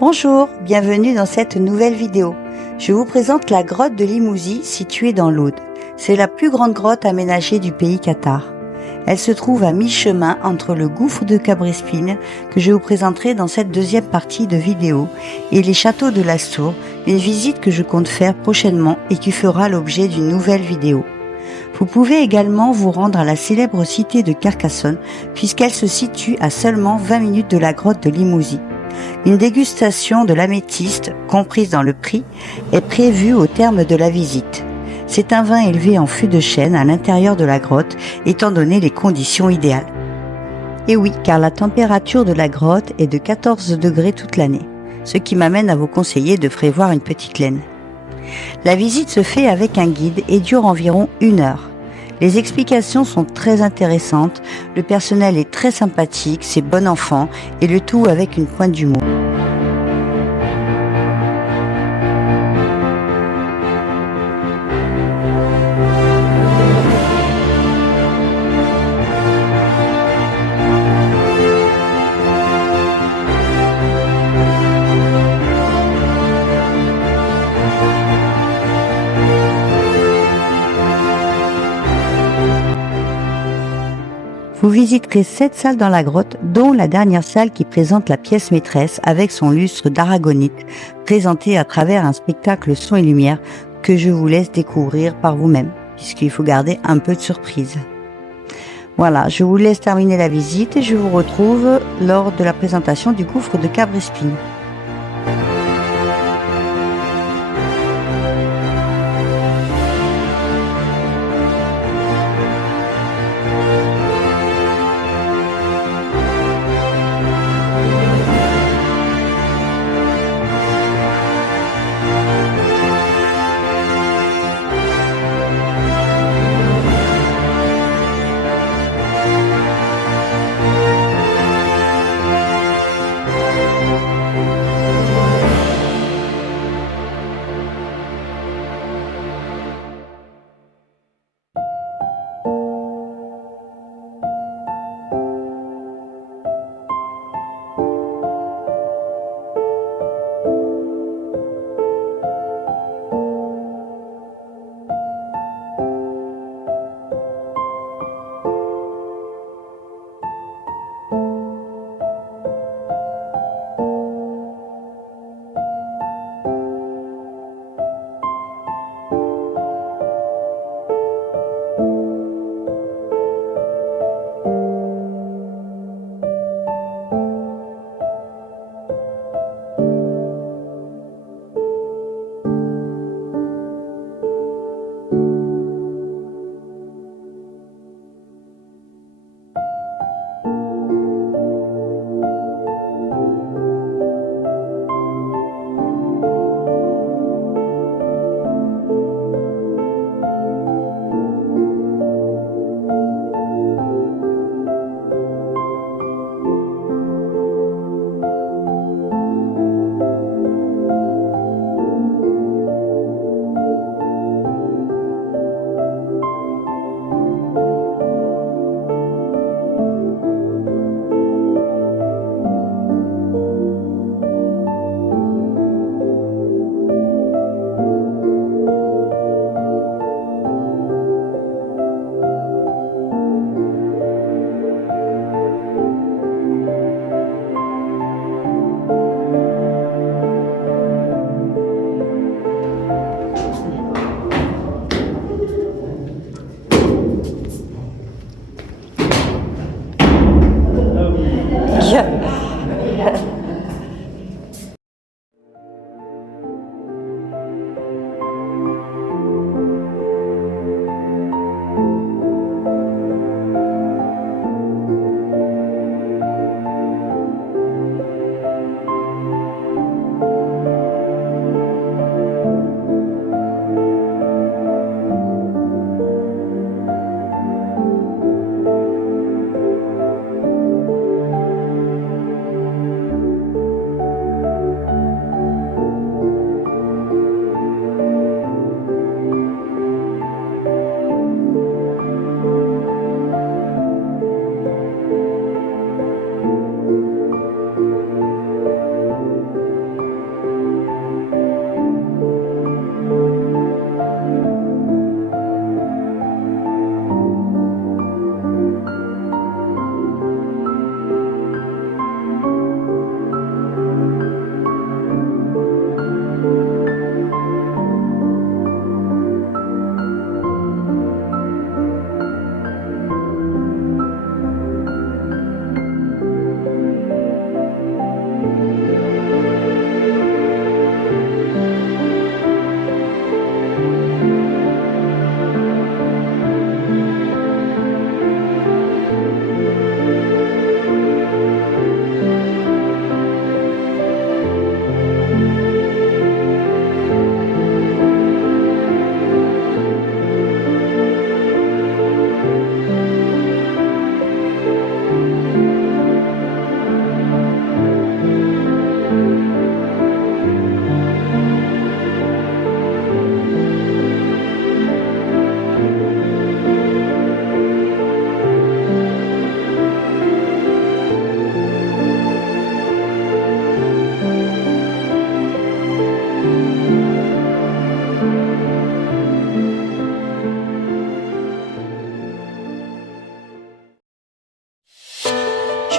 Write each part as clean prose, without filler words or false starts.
Bonjour, bienvenue dans cette nouvelle vidéo. Je vous présente la grotte de Limousin située dans l'Aude. C'est la plus grande grotte aménagée du pays cathare. Elle se trouve à mi-chemin entre le gouffre de Cabrespine, que je vous présenterai dans cette deuxième partie de vidéo, et les châteaux de Lastours, une visite que je compte faire prochainement et qui fera l'objet d'une nouvelle vidéo. Vous pouvez également vous rendre à la célèbre cité de Carcassonne, puisqu'elle se situe à seulement 20 minutes de la grotte de Limousin. Une dégustation de l'améthyste, comprise dans le prix, est prévue au terme de la visite. C'est un vin élevé en fût de chêne à l'intérieur de la grotte, étant donné les conditions idéales. Et oui, car la température de la grotte est de 14 degrés toute l'année, ce qui m'amène à vous conseiller de prévoir une petite laine. La visite se fait avec un guide et dure environ 1 heure. Les explications sont très intéressantes, le personnel est très sympathique, c'est bon enfant, et le tout avec une pointe d'humour. Vous visiterez 7 salles dans la grotte, dont la dernière salle qui présente la pièce maîtresse avec son lustre d'aragonite, présenté à travers un spectacle son et lumière que je vous laisse découvrir par vous-même, puisqu'il faut garder un peu de surprise. Voilà, je vous laisse terminer la visite et je vous retrouve lors de la présentation du gouffre de Cabrespine.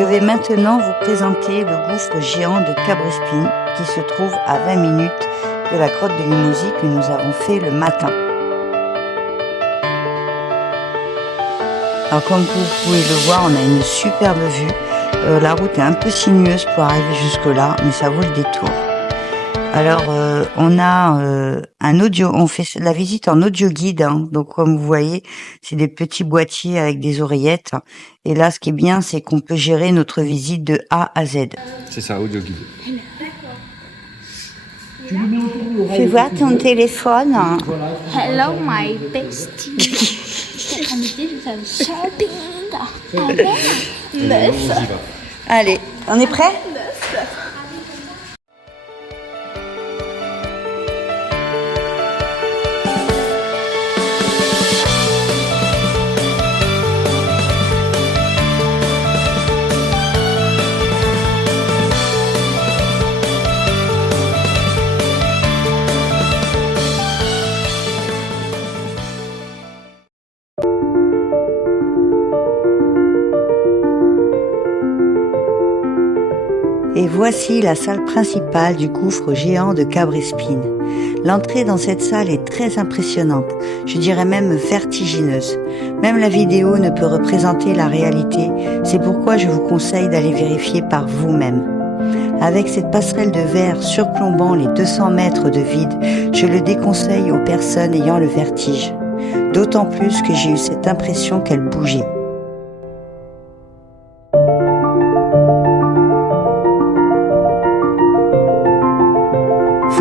Je vais maintenant vous présenter le gouffre géant de Cabrespine qui se trouve à 20 minutes de la grotte de Limousin que nous avons fait le matin. Alors comme vous pouvez le voir, on a une superbe vue. La route est un peu sinueuse pour arriver jusque là, mais ça vaut le détour. Alors on a on fait la visite en audio guide, hein. Donc comme vous voyez, c'est des petits boîtiers avec des oreillettes. Et là, ce qui est bien, c'est qu'on peut gérer notre visite de A à Z. C'est ça, audio guide. Fais voir ton téléphone. Hello, my bestie. On dit que c'est shopping avec meuf. Allez, on est prêt? Et voici la salle principale du gouffre géant de Cabrespine. L'entrée dans cette salle est très impressionnante, je dirais même vertigineuse. Même la vidéo ne peut représenter la réalité, c'est pourquoi je vous conseille d'aller vérifier par vous-même. Avec cette passerelle de verre surplombant les 200 mètres de vide, je le déconseille aux personnes ayant le vertige. D'autant plus que j'ai eu cette impression qu'elle bougeait.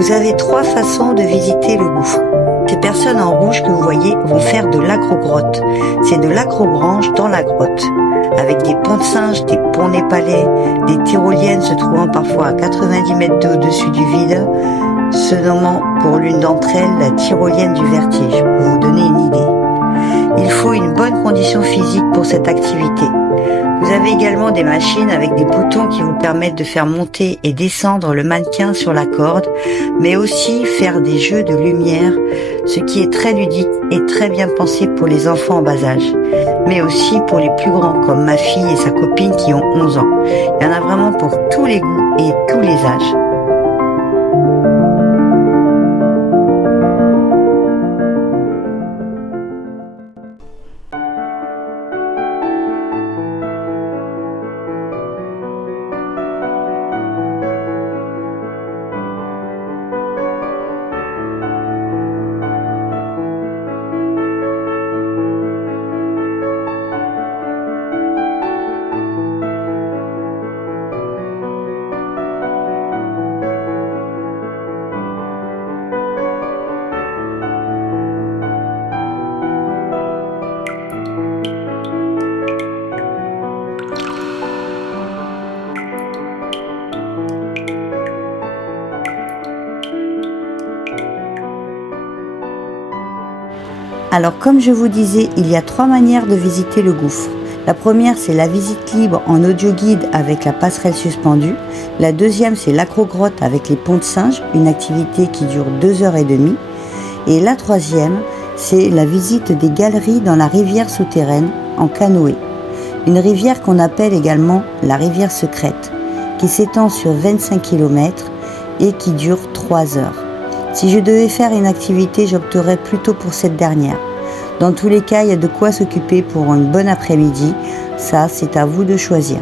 Vous avez 3 façons de visiter le gouffre. Ces personnes en rouge que vous voyez vont faire de l'acrogrotte. C'est de l'acrobranche dans la grotte, avec des ponts de singes, des ponts népalais, des tyroliennes se trouvant parfois à 90 mètres au-dessus du vide, se nommant pour l'une d'entre elles la tyrolienne du vertige, pour vous donner une idée. Il faut une bonne condition physique pour cette activité. Vous avez également des machines avec des boutons qui vous permettent de faire monter et descendre le mannequin sur la corde, mais aussi faire des jeux de lumière, ce qui est très ludique et très bien pensé pour les enfants en bas âge, mais aussi pour les plus grands comme ma fille et sa copine qui ont 11 ans. Il y en a vraiment pour tous les goûts et tous les âges. Alors comme je vous disais, il y a 3 manières de visiter le gouffre. La première, c'est la visite libre en audio guide avec la passerelle suspendue. La deuxième, c'est l'acrogrotte avec les ponts de singes, une activité qui dure 2h30. Et la troisième, c'est la visite des galeries dans la rivière souterraine en canoë. Une rivière qu'on appelle également la rivière secrète, qui s'étend sur 25 km et qui dure 3 heures. Si je devais faire une activité, j'opterais plutôt pour cette dernière. Dans tous les cas, il y a de quoi s'occuper pour une bonne après-midi. Ça, c'est à vous de choisir.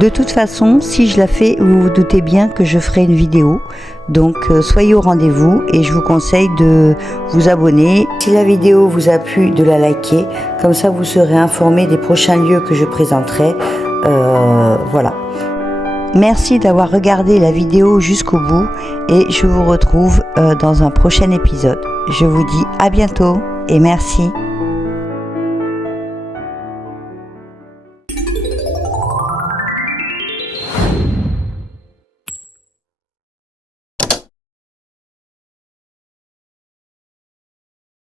De toute façon, si je la fais, vous vous doutez bien que je ferai une vidéo. Donc, soyez au rendez-vous et je vous conseille de vous abonner. Si la vidéo vous a plu, de la liker. Comme ça, vous serez informé des prochains lieux que je présenterai. Voilà. Merci d'avoir regardé la vidéo jusqu'au bout et je vous retrouve dans un prochain épisode. Je vous dis à bientôt et merci.